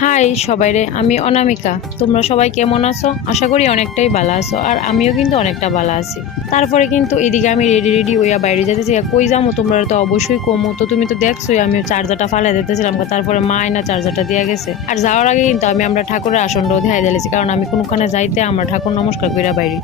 High সবাইরে, আমি অনামিকা। তোমরা সবাই কেমন আছো? আশা করি অনেকটাই ভালো আছো, আর আমিও কিন্তু অনেকটা ভালো আছি। তারপরে কিন্তু এদিকে আমি রেডি হইয়া বাইরে যেতেছি। কই যাবো তোমরা তো অবশ্যই কমো, তো তুমি তো দেখছোই আমি চার্জারটা ফালাই দিতেছিলাম, তারপরে মা আয়না চার্জারটা দিয়ে গেছে। আর যাওয়ার আগে কিন্তু আমরা ঠাকুরের আসনটাও দেখাই দিয়েছি, কারণ আমি কোনোখানে যাইতে আমরা ঠাকুর নমস্কার কইরা বাইরে।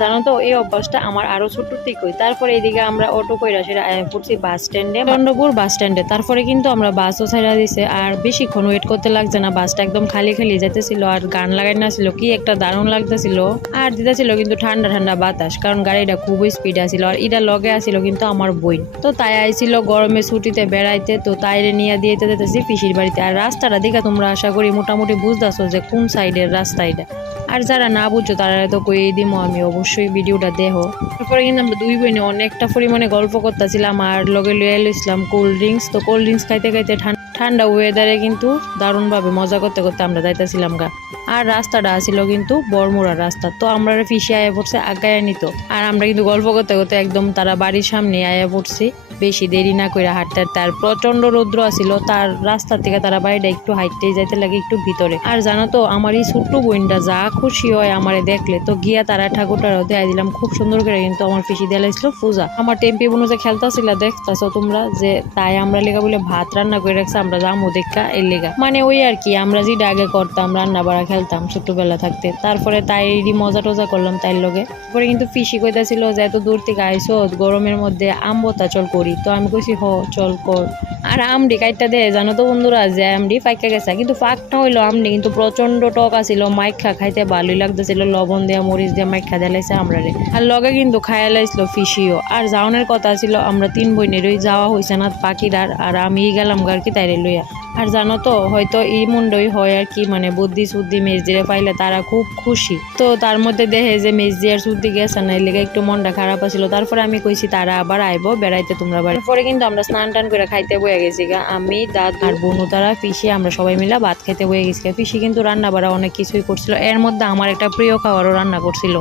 জানো তো এই অভ্যাসটা আমার আরো ছোট থেকেই। তারপরে এদিকে আমরা অটো কইরা সেটা পড়ছি বাস স্ট্যান্ডে, চন্দ্রপুর বাস স্ট্যান্ডে। তারপরে কিন্তু আমরা বাসও ছাইড়া দিছে, আর বেশিক্ষণ ওয়েট করতে লাগছে না। বাসটা একদম খালি যাইতেছিল, আর গান লাগাই না ছিল, কি একটা দারুণ লাগতেছিল। আর দিতেছিল কিন্তু ঠান্ডা ঠান্ডা বাতাস, কারণ গাড়িটা খুবই স্পিড আছিল। আর এটা লগে আসছিল কিন্তু আমার বই, তো তাই আইছিল গরমে ছুটিতে বেড়াইতে, তো তাইরে নিয়ে দিয়ে যেতেছি পিসির বাড়িতে। আর রাস্তাটা দেখে তোমরা আশা করি মোটামুটি বুঝতেছো যে কোন সাইডের রাস্তা এটা। আর যারা না বুঝছো তারা তো কই দিমো, আমি অবশ্যই ভিডিওটা দেখো। তারপরে কিন্তু আমরা দুই বোনে অনেকটা পরিমাণে গল্প করতেছিলাম, আর লগে লইয়া লইছিলাম কোল্ড ড্রিঙ্কস। তো কোল্ড ড্রিঙ্কস খাইতে খাইতে ঠান্ডা ওয়েদারে কিন্তু দারুণভাবে মজা করতে করতে আমরা যাইতেছিলাম গা। আর রাস্তাটা ছিল কিন্তু বড়মুড়া রাস্তা, তো আমরা ফিসে আয়া পড়ছে আগায় নিত। আর আমরা কিন্তু গল্প করতে করতে একদম তারা বাড়ির সামনে আয়া পড়ছি। বেশি দেরি না করে হাঁটতে হাঁটতে, আর প্রচন্ড রৌদ্র আছিল। তার রাস্তা থেকে তারা বাড়িটা একটু হাইটে যাইতে লাগে একটু ভিতরে। আর জানো তো আমার এই ছোট্ট বোনটা যা খুশি হয় আমারে দেখলে, তো গিয়া তারা ঠাকুরটারও দেখাই দিলাম খুব সুন্দর করে। কিন্তু আমার পিসি দেয়া লাগছিল পূজা। আমার টেম্পি বোন যে খেলতেছিল দেখতেছো তোমরা, যে তাই আমরা লেগা বলে ভাত রান্না করে রাখছে, আমরা যামু দেখা এর লেগা। মানে ওই আর কি, আমরা যেটা আগে করতাম রান্না বাড়া খেলতাম ছোট্টবেলা থাকতে। তারপরে তাই মজা টজা করলাম তাই লগে। পরে কিন্তু পিসি কইতাছিল যে এত দূর থেকে আইসো, গরমের মধ্যে আমবতা চল করি। তো আমি কইছি হ চল কর। আর আমডি কাইটটা দেয় জানো তো বন্ধুরা, যে আমডি পাইকা গেছে, কিন্তু ফাঁকটা হইলো আমডি কিন্তু প্রচন্ড টক আছিল। মাইখা খাইতে ভালোই লাগতেছিল, লবণ দিয়া মরিচ দিয়া মাইখা দিলাইছে আমরারে। আর লগে কিন্তু খাইয়া লাইছিল ফিসিও। আর যাওনের কথা ছিল আমরা তিন বোনেরই, যাওয়া হয়েছে না পাখিরার। আর আমি গেলাম গার কি তাইরে লইয়া। আর জানো তো হয়তো এই মুন্ডই হয় আর কি, মানে বুদ্ধি সুদ্ধি মেজদিরে পাইলে তারা খুব খুশি। তো তার মধ্যে দেখে যে মেজদি আর সুদ্ধি গেছে না, এর লেগে একটু মনটা খারাপ আছিল। তারপরে আমি কইছি তারা আবার আইবো বেড়াইতে তোমরা বাড়ি। পরে কিন্তু আমরা স্নান টান করে খাইতে বয়ে গেছি গা, আমি দাদু আর বোনু তারা পিসি, আমরা সবাই মিলে ভাত খাইতে বয়ে গেছি। পিসি কিন্তু রান্না বাড়া অনেক কিছুই করছিল, এর মধ্যে আমার একটা প্রিয় খাবারও রান্না করছিল।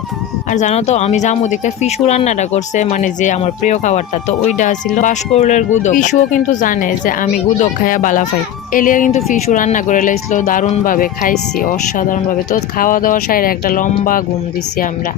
আর জানো তো আমি যামু দেখে ফিশু রান্নাটা করছে, মানে যে আমার প্রিয় খাবারটা, তো ওইটা ছিল বাসকরলের গুদক। ফিশুও কিন্তু জানে যে আমি গুদক খাইয়া বালা পাই, এলিয়া কিন্তু ফিশু রান্না করে লাইছিল দারুণ ভাবে। খাইছি অসাধারণ ভাবে। তো খাওয়া দাওয়া সাইড একটা লম্বা ঘুম দিছি আমরা।